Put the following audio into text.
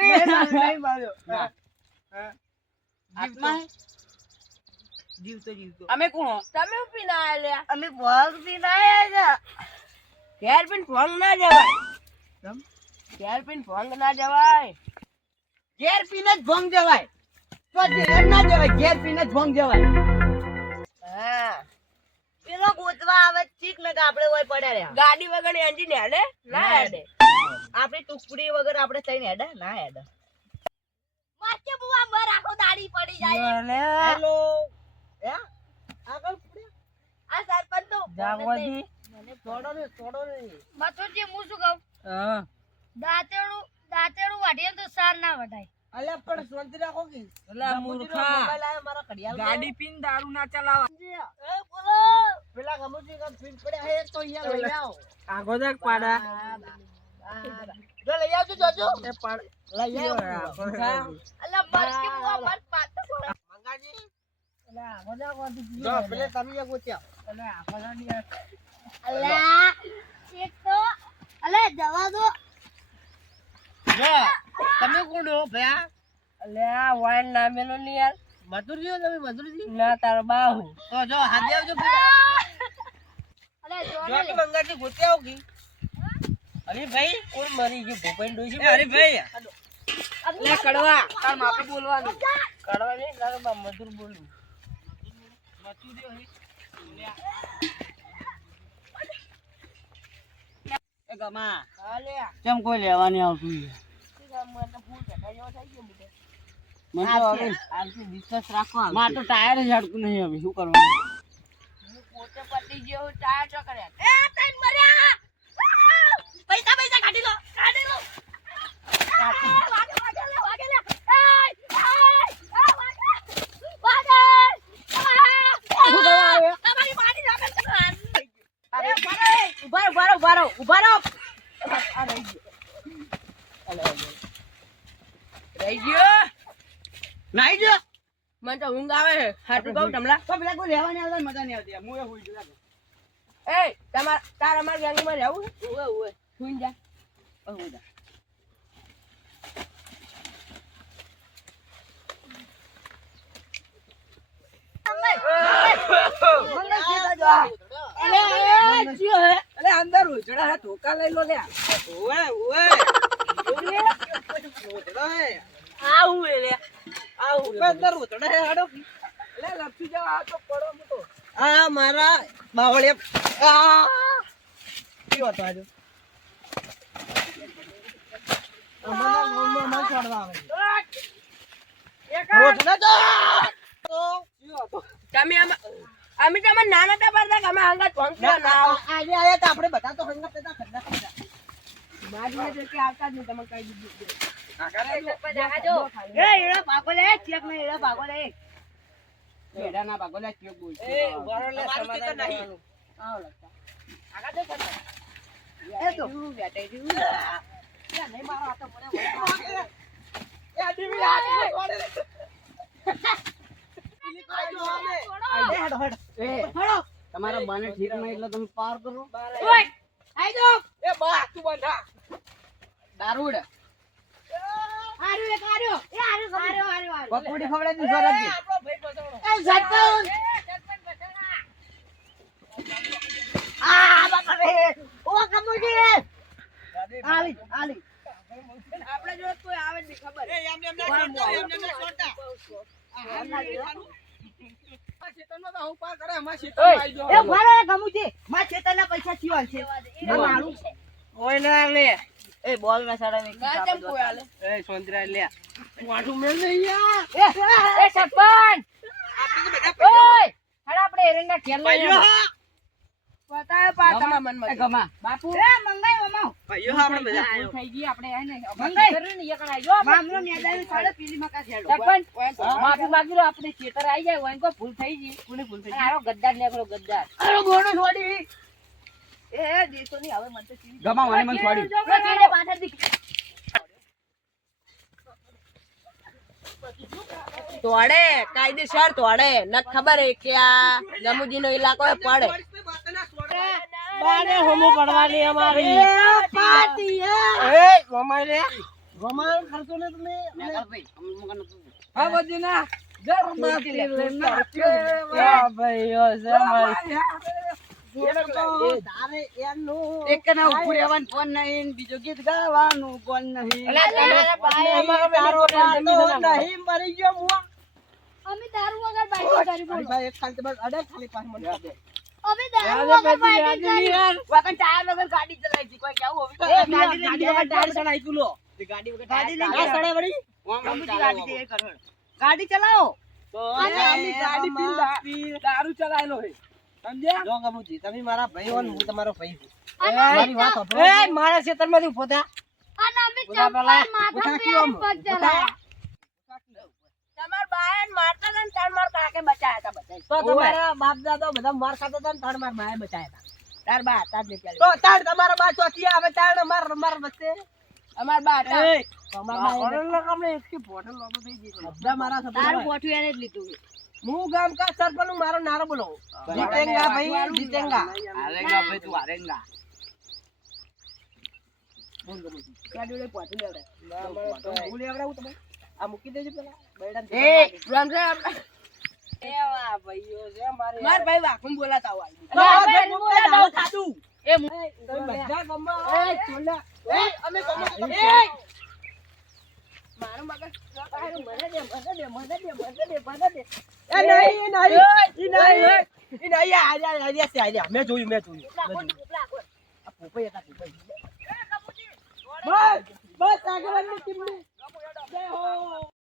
મારી નહીં માર્યો. આત્મા જીવતો જીવતો. અમે કોણ તમે હું આયા અમે ભોગ પીને આયા છે ઘેર પીને ભોંગ ના જવાય. કેમ? ઘેર પીને ભોંગ ના જવાય. ઘેર પીને જ ભંગ જવાય. તો ઘેર ના જવાય ઘેર પીને જ ભંગ જવાય. હા. પેલો ગોતવા આવે ચીક ને કે આપણે ઓય પડ્યા રહ્યા. ગાડી વગર એન્જિન હેડે? ના ના હેડે. આપણી ટુકડી વગર આપણે થઈને હેડે? ના હેડે. માથે બુવા મર આખો દાડી પડી જાય. હેલો. હે? આગળ પડ્યા આ સરપંચ તો જાગવાજી છોડો ને છોડો ને મથુરજી હું શું કહું? હા. દાંતેડું દાંતેડું વાઢીએ તો સાર ના વઢાય. અલે પણ શાંતિ રાખો કે. અલે મૂર્ખા. મોબાઈલ આયો મારા કડિયાલ ગાડી પીન દારૂ ના ચલાવા. એ બોલો. પેલા ગમુજી કા પીન પડ્યા હે તો અહીંયા લઈ આવો આગો જાક પાડા. જો લઈ આવજો જોજો એ પાડ લઈ આવો મૂર્ખા. અલા મર કે બુઆ મર પાતો મંગાજી પેલે અલે દવા દો જો તમે કોણ હો યાર મધુરજી તમે મધુરજી ના તાર બાહુ તો જો હાથે આવજો પેલા જો મંગાજી ગોતી કી અરે ભાઈ કોણ મરી ગયું ભૂપેન ડોશી અરે ભાઈ લે કડવા. તાર માપે બોલવાનું. કડવા નહીં તાર બા મધુર બોલું. એ ગમા. હા લે કેમ કોઈ લેવાની આવતું મને તો ફૂલ થઈ ગયો બધે મને તો હવે આજથી વિશ્વાસ રાખો માર તો ટાયર જ નહીં હવે શું કરવાનું? હું પોતે પતી ગયો ટાયર ચકર્યા ચોકડ્યા નાઈ જો મને તો ઊંઘ આવે છે હાટું કહું તમલા તો પેલા લેવાની આવતા મજા નહીં આવતી હું એ હુઈ એ તમાર તાર અમાર ગેંગમાં રહેવું ઓવે ઓવે સુઈ જા હુઈ જા અલે અંદર ઉજળા હે ધોકા લઈ લો લે ઓવે ઓવે આવું એ લે. આવું અંદર ઉતડે હે હાડો. અલે લપસી જાવ આ તો પડો મોટો. આ મારા બાવળે આ. આજે. અમારા છોડવા આવે તો. તમે આમાં અમે તમે નાના હતા પડતા કે અમે હંગાત પંખવા ના આવો. આજે આયા તા આપણે બધા તો હંગા હતા ખંડા ખંડા મારી નજર કે આવતા જ નહીં તમે કહી દીધું. એ એડા ભાગો લે ચેક ને એડા ભાગો લે. એડા ના ભાગો લે ચેક બોલ. એ ઉભારો લે સમાધાન નહીં. આવ લગતા. આગળ તો ચાલો. એ તો. છું. ત્યાં નહીં મારો આ તો મને એ આદમી હાથમાં છોડે લે. એ હેડો હેડો તમારા બાને ઠીક નહીં એટલે તમે પાર કરો ઓય, આઈ જાઓ. એ બા તું બંધા દારૂડ આર્યો એક આર્યો એ આર્યો આર્યો આર્યો આર્યો પકોડી ખવડાવી દીધો રાખજે આપણો ભાઈ બચાવણો એ સરપંચ આ બાપા રે ઓ કમુજી આલી આલી આપણે જો કોઈ આવે ખબર એ એમ એમ ના છોડતા, એમ એમ ના છોડતા. આ ખેતરમાં તો હું પાર કરે, અમારા ખેતરમાં આવી જાઓ. એ મારો એ કમુજી માં ચેતનના પૈસા ચીવાલ છે. આ મારું. ઓય ના લે. એ બોલ ના સાડા ને ના કેમ કોઈ આલે એ સોંદરા લે. વાંઢું મેલ નહીં યાર. એ સરપંચ! ઓય હાલ આપણે એરંડા ઘેર લઈ ભાઈઓ આવો. બતાવે પા તમારા મનમાં એ ગમા બાપુ. એ ભાઈઓ આપણે બધા ભૂલ થઈ ગઈ આપણે હે ને મંગાઈ. ખેતર ને એક આઈ ગયો મામલો નેદાવી સાડે પીલી મકા છેડો માફી માંગી લો આપણે ખેતર આઈ જાય વન કો ભૂલ થઈ ગઈ. કોની ભૂલ થઈ આરો ગદ્દાર નીકળો ગદ્દાર. અરે ગોણો છોડી. એ દેશો ની હવે મન તો ગમા મને મન છોડી. ચીડે પાછળથી તોડે કાયદેસર તોડે ન ખબર હે કે આ ગમુજી નો ઇલાકો પડે. બારે હોમો પડવાની અમારી. પાટી એ. મમાઈ લે. રોમાન ખર્ચો ને તમે મેઘાલ ભાઈ, અમે મકાન નતું. હા બધી ના જય રમાતી લે, ભાઈ મરી ગયો ખાલી અમે દારૂ વગર બાઈક કરી વાકણ ટાયર વગર ગાડી ચલાવી છે. કોઈ કેવું હવે ગાડી ગાડી વગર ટાયર સડાઈ તું લો. ગાડી વગર ગાડી ટાયર લઈને સડે વળી? આમ આમ ગાડી ચાલો. ગાડી ગાડી ચલાવો. તો અને ગાડી પીને દારૂ ચલાયેલો સમજ્યા? જો તમે મારા ભાઈ હો હું તમારો ભાઈ છું. મારી વાત સાંભળો. એ મારા ખેતરમાંથી ઊભો થા અને અમે માથા પગ તમારા બાયન મારતા હતા ને ત્રણ માર કાકે બચાયા હતા બધા તો તમારા બાપ દાદા બધા માર ખાતા હતા ને તાર માર બાએ બચાયા હતા તાર બા તાર ને ચાલે તો તાર તમારા બા ચોથી આવે તાર માર માર વચ્ચે. અમાર બા હતા. એ. બા હોટલ ના કામને એકથી હોટલ લાગુ થઈ ગઈ બધા મારા સપના તારું ગોઠવી એને જ લીધું. હું ગામ કા સરપંચ મારો નારો બોલો જીતેંગા ભાઈ જીતેંગા. તું લેવડે તમે આ મૂકી દેજો પેલા. બૈડા એ રામ રામ એવા ભાઈઓ છે મારે માર ભાઈ વાકુમ બોલાતા હોય. તો આ જે મૂકે ડાળો ખાધું. એ બધા ગમમાં એ ચોલા. એ અમે ગમમાં એ. મારું મગજ મને દે મને દે મને દે મને દે મને દે. એ નહીં નહીં નહીં નહીં મેં જોયું મેં જોયું. Papaya papaya. બસ બસ આગળ ટીમને. જય હો